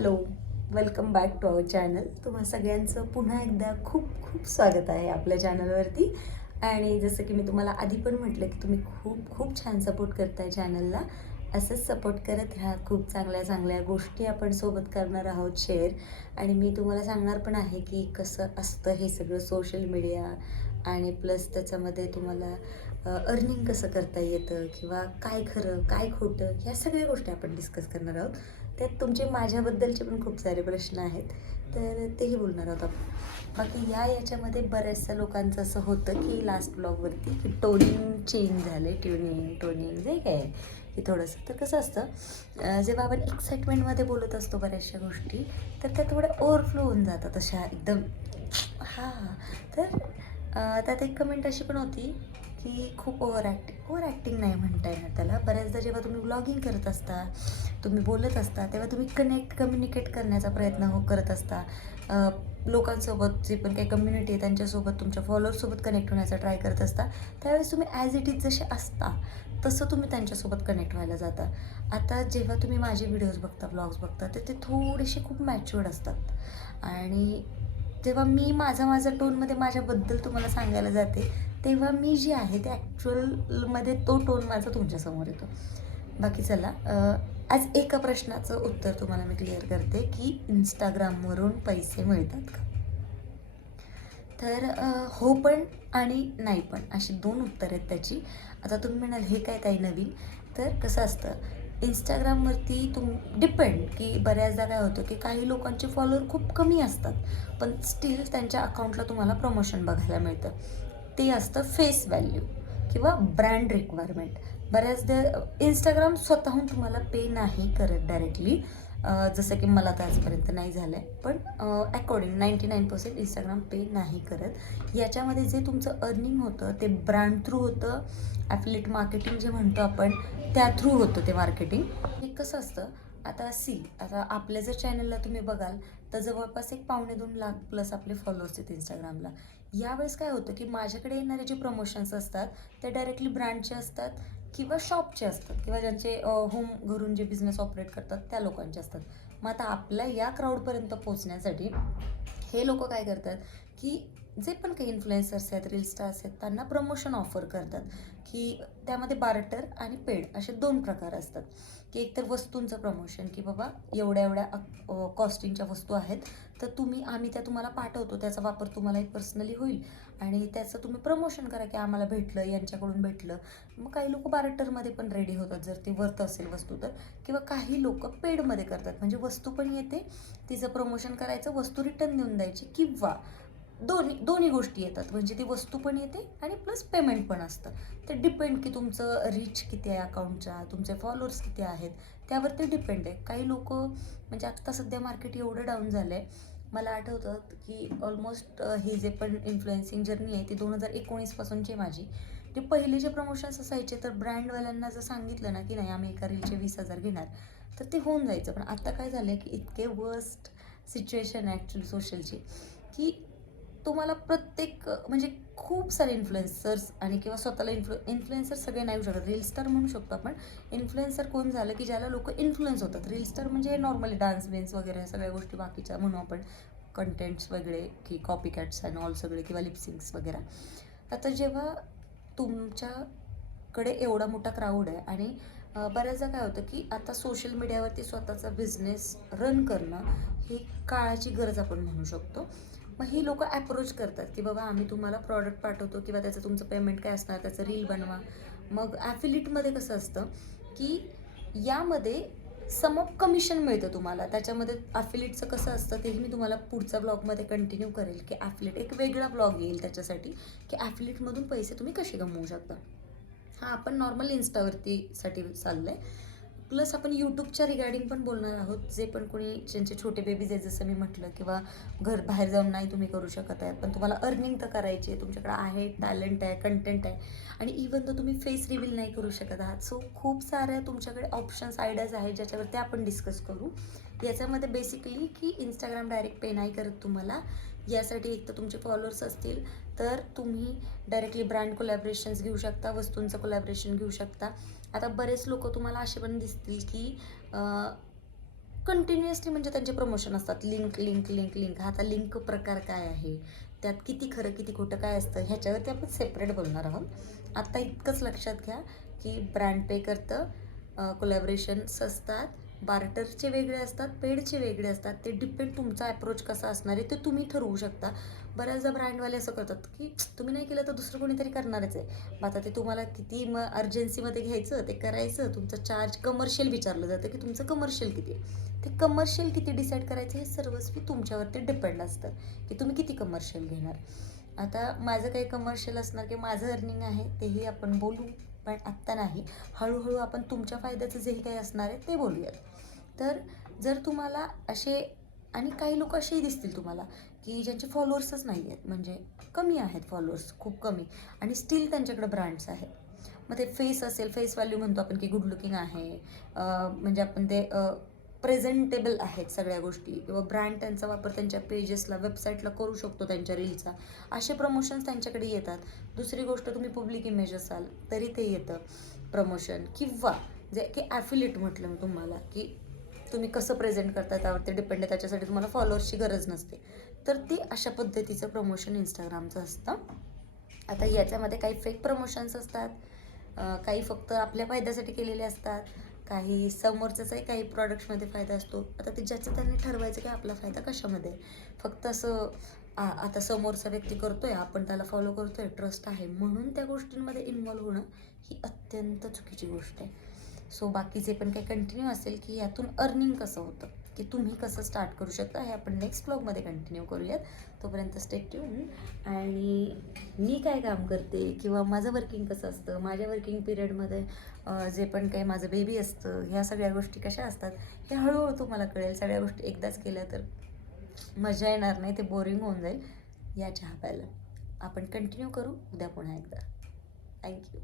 Hello welcome back to our channel तुम्हा सगळ्यांचं पुन्हा एकदा खूप खूप स्वागत आहे आपल्या चॅनलवरती आणि जसं की मी तुम्हाला आधी पण म्हटलं की तुम्ही खूप खूप छान सपोर्ट करताय चॅनलला असंच सपोर्ट करत राहा. खूप चांगल्या चांगल्या गोष्टी आपण सोबत करणार आहोत शेअर आणि मी तुम्हाला सांगणार पण आहे की कसं असतं हे सगळं सोशल मीडिया आणि प्लस त्याच्यामध्ये तुम्हाला अर्निंग कसं करता येतं किंवा काय खरं काय खोटं ह्या सगळ्या गोष्टी आपण डिस्कस करणार आहोत. त्यात तुमचे माझ्याबद्दलचे पण खूप सारे प्रश्न आहेत. तर तेही बोलणार आहोत आपण. बाकी या याच्यामध्ये बऱ्याचशा लोकांचं असं होतं की लास्ट ब्लॉगवरती की टोनिंग चेंज झाले ट्युनिंग टोनिंग जे काय की थोडंसं तर कसं असतं जेव्हा आपण एक्साइटमेंटमध्ये बोलत असतो बऱ्याचशा गोष्टी तर त्या थोड्या ओव्हरफ्लो होऊन जातात अशा एकदम. हां. तर त्यात एक कमेंट अशी पण होती की खूप ओव्हर ॲक्टिंग ओव्हर ॲक्टिंग नाही म्हणता येणार त्याला. बऱ्याचदा जेव्हा तुम्ही ब्लॉगिंग करत असता तुम्ही बोलत असता तेव्हा तुम्ही कनेक्ट कम्युनिकेट करण्याचा प्रयत्न हो करत असता. लोकांसोबत जे पण काही कम्युनिटी आहे त्यांच्यासोबत तुमच्या फॉलोअर्ससोबत कनेक्ट होण्याचा ट्राय करत असता. त्यावेळेस तुम्ही ॲज इट इज जसे असता तसं तुम्ही त्यांच्यासोबत कनेक्ट व्हायला जाता. आता जेव्हा तुम्ही माझे व्हिडिओज बघता ब्लॉग्स बघता तर ते थोडेसे खूप मॅच्युअर्ड असतात. आणि जेव्हा मी माझा माझा टोनमध्ये माझ्याबद्दल तुम्हाला सांगायला जाते तेव्हा मी जी आहे ते ॲक्च्युअलमध्ये तो टोन माझा तुमच्यासमोर येतो. बाकी चला आज एका प्रश्नाचं उत्तर तुम्हाला मी क्लिअर करते की इंस्टाग्रामवरून पैसे मिळतात का? तर हो पण आणि नाही पण अशी दोन उत्तर आहेत त्याची. आता तुम्ही म्हणाल हे काय काही नवीन? तर कसं असतं इंस्टाग्रामवरती तुम डिपेंड की बऱ्याचदा काय होतं की काही लोकांचे फॉलोअर खूप कमी असतात पण स्टील त्यांच्या अकाउंटला तुम्हाला प्रमोशन बघायला मिळतं. ते असतं फेस व्हॅल्यू किंवा ब्रँड रिक्वायरमेंट बऱ्याचदा इंस्टाग्राम स्वतःहून तुम्हाला पे नाही करत डायरेक्टली जसं की मला तर आजपर्यंत नाही झालं आहे पण according ninety nine percent Instagram पे नाही करत. याच्यामध्ये जे तुमचं अर्निंग होतं ते ब्रँड थ्रू होतं. ॲफिलेट मार्केटिंग जे म्हणतो आपण त्या थ्रू होतं ते मार्केटिंग हे कसं असतं आता सी आता आपल्या जर चॅनलला तुम्ही बघाल तर जवळपास एक पावणे दोन लाख प्लस आपले फॉलोअर्स आहेत इंस्टाग्रामला यावेळेस काय होतं की माझ्याकडे येणारे जे प्रमोशन्स असतात ते डायरेक्टली ब्रँडचे असतात किंवा शॉपचे असतात. किंवा ज्यांचे होम घरून जे बिझनेस ऑपरेट करतात त्या लोकांचे असतात. मग आता आपल्या या क्राऊडपर्यंत पोहोचण्यासाठी हे लोक काय करतात की जे पण काही इन्फ्लुएन्सर्स आहेत रील स्टार्स आहेत त्यांना प्रमोशन ऑफर करतात. की त्यामध्ये बार्टर आणि पेड असे दोन प्रकार असतात. की एकतर वस्तूंचं प्रमोशन की बाबा एवढ्या एवढ्या कॉस्टिंगच्या वस्तू आहेत तर तुम्ही आम्ही त्या तुम्हाला पाठवतो त्याचा वापर तुम्हालाही पर्सनली होईल. आणि त्याचं तुम्ही प्रमोशन करा की आम्हाला भेटलं यांच्याकडून भेटलं. मग काही लोक बार्टरमध्ये पण रेडी होतात जर ती वर्थ असेल वस्तू तर. किंवा काही लोक पेडमध्ये करतात. म्हणजे वस्तू पण येते तिचं प्रमोशन करायचं वस्तू रिटर्न देऊन द्यायची किंवा दोन्ही दोन्ही गोष्टी येतात. म्हणजे ती वस्तू पण येते आणि प्लस पेमेंट पण असतं. ते डिपेंड की तुमचं रीच किती आहे अकाउंटच्या तुमचे फॉलोअर्स किती आहेत त्यावर ते डिपेंड आहे. काही लोक म्हणजे आत्ता सध्या मार्केट एवढं डाऊन झालं आहे मला आठवतं की ऑलमोस्ट हे जे पण इन्फ्लुएन्सिंग जर्नी आहे ती दोन हजार एकोणीसपासूनची माझी. ते पहिले जे प्रमोशन्स असायचे तर ब्रँडवाल्यांना जर सांगितलं ना की नाही आम्ही एका रीलचे वीस हजार घेणार तर ते होऊन जायचं. पण आत्ता काय झालं आहे की इतके वर्स्ट सिच्युएशन आहे ॲक्च्युली सोशलची की तुम्हाला प्रत्येक म्हणजे खूप सारे इन्फ्लुएन्सर्स आणि किंवा स्वतःला इन्फ्लु इन्फ्लुएन्सर सगळे नाही होऊ शकत. रीलस्टार म्हणू शकतो आपण. इन्फ्लुएन्सर कोण झालं की ज्याला लोक इन्फ्लुएन्स होतात. रील म्हणजे नॉर्मली डान्स बिन्स वगैरे ह्या सगळ्या गोष्टी बाकीच्या म्हणू आपण. कंटेंट्स वगैरे की कॉपी कॅट्स अँड ऑल सगळे किंवा लिपसिंग्स वगैरे. आता जेव्हा तुमच्याकडे एवढा मोठा क्राऊड आहे आणि बऱ्याचदा काय होतं की आता सोशल मीडियावरती स्वतःचा बिझनेस रन करणं ही काळाची गरज आपण म्हणू शकतो. मग ही लोक अप्रोच करतात की बाबा आम्ही तुम्हाला प्रॉडक्ट पाठवतो किंवा त्याचं तुमचं पेमेंट काय असणार त्याचं रील बनवा. मग ॲफिलिटमध्ये कसं असतं की यामध्ये सम ऑफ कमिशन मिळतं तुम्हाला. त्याच्यामध्ये ॲफिलिटचं कसं असतं तेही मी तुम्हाला पुढच्या ब्लॉगमध्ये कंटिन्यू करेल की ॲफिलिट एक वेगळा ब्लॉग येईल त्याच्यासाठी की ॲफिलिटमधून पैसे तुम्ही कसे कमवू शकता. हां आपण नॉर्मल इन्स्टावरतीसाठी चाललं आहे प्लस आपण यूट्यूबच्या रिगार्डिंग पण बोलणार आहोत. जे पण कोणी ज्यांचे छोटे बेबीज आहेत जसं मी म्हटलं किंवा घर बाहेर जाऊन नाही तुम्ही करू शकत आहे पण तुम्हाला अर्निंग तर करायची आहे तुमच्याकडे आहे टॅलेंट आहे कंटेंट आहे आणि इवन तर तुम्ही फेस रिव्हील नाही करू शकत आहात. सो खूप साऱ्या तुमच्याकडे ऑप्शन्स आयडियाज आहेत ज्याच्यावरती आपण डिस्कस करू. याच्यामध्ये बेसिकली की इंस्टाग्राम डायरेक्ट पे नाही करत तुम्हाला. यासाठी एक तर तुमचे फॉलोअर्स असतील तर तुम्ही डायरेक्टली ब्रँड कोलॅबरेशन्स घेऊ शकता वस्तूंचं कोलॅबरेशन घेऊ शकता. आता बरेच लोक तुम्हाला असे पण दिसतील की कंटिन्युअसली म्हणजे त्यांचे प्रमोशन असतात. लिंक लिंक लिंक लिंक आता लिंक प्रकार काय आहे? त्यात किती खरं किती खोटं काय असतं ह्याच्यावरती आपण सेपरेट बोलणार आहोत. आत्ता इतकंच लक्षात घ्या की ब्रँड पे करतं कोलॅबरेशन्स असतात बार्टरचे वेगळे असतात पेडचे वेगळे असतात. ते डिपेंड तुमचा अप्रोच कसा असणार आहे ते तुम्ही ठरवू शकता. बऱ्याचदा ब्रँडवाले असं करतात की तुम्ही नाही केलं तर दुसरं कोणीतरी करणारच आहे. मग आता ते तुम्हाला किती मग अर्जन्सीमध्ये घ्यायचं ते करायचं तुमचं चार्ज कमर्शियल विचारलं जातं की तुमचं कमर्शियल किती आहे. ते कमर्शियल किती डिसाईड करायचं हे सर्वस्वी तुमच्यावरती डिपेंड असतं की तुम्ही किती कमर्शियल घेणार. आता माझं काही कमर्शियल असणार की माझं अर्निंग आहे तेही आपण बोलू पण आत्ता नाही. हळूहळू आपण तुमच्या फायद्याचं जेही काही असणार आहे ते बोलूयात. तर जर तुम्हाला असे आणि काही लोक असेही दिसतील तुम्हाला की ज्यांचे फॉलोअर्सच नाही आहेत म्हणजे कमी आहेत फॉलोअर्स खूप कमी आणि स्टील त्यांच्याकडे ब्रँड्स आहेत. मग ते फेस असेल फेस व्हॅल्यू म्हणतो आपण की गुड लुकिंग आहे म्हणजे आपण ते प्रेझेंटेबल आहेत सगळ्या गोष्टी किंवा ब्रँड त्यांचा वापर त्यांच्या पेजेसला वेबसाईटला करू शकतो त्यांच्या रीलचा असे प्रमोशन्स त्यांच्याकडे येतात. दुसरी गोष्ट तुम्ही पब्लिक इमेज असाल तरी ते येतं प्रमोशन किंवा जे की ॲफिलेट म्हटलं मी तुम्हाला की तुम्ही कसं प्रेझेंट करता त्यावरती डिपेंड आहे त्याच्यासाठी तुम्हाला फॉलोअर्सची गरज नसते. तर ते अशा पद्धतीचं प्रमोशन इंस्टाग्रामचं असतं. आता याच्यामध्ये काही फेक प्रमोशन्स असतात काही फक्त आपल्या फायद्यासाठी केलेले असतात काही समोरच्याचाही काही प्रॉडक्ट्समध्ये फायदा असतो. आता ते ज्याचं त्यांनी ठरवायचं की आपला फायदा कशामध्ये? फक्त असं आ आता समोरचा व्यक्ती करतो आहे आपण त्याला फॉलो करतो आहे ट्रस्ट आहे म्हणून त्या गोष्टींमध्ये इन्वॉल्व्ह होणं ही अत्यंत चुकीची गोष्ट आहे. सो बाकीचे पण काही कंटिन्यू असेल की यातून अर्निंग कसं होतं की तुम्ही कसं स्टार्ट करू शकता हे आपण नेक्स्ट ब्लॉगमध्ये कंटिन्यू करूयात. तोपर्यंत स्टेट ट्यून आणि मी काय काम करते किंवा माझं वर्किंग कसं असतं माझ्या वर्किंग पिरियडमध्ये जे पण काही माझं बेबी असतं ह्या सगळ्या गोष्टी कशा असतात हे हळूहळू तुम्हाला कळेल. सगळ्या गोष्टी एकदाच केल्या तर मजा येणार नाही ते बोरिंग होऊन जाईल. या चहा प्यायला आपण कंटिन्यू करू उद्या पुन्हा एकदा. थँक्यू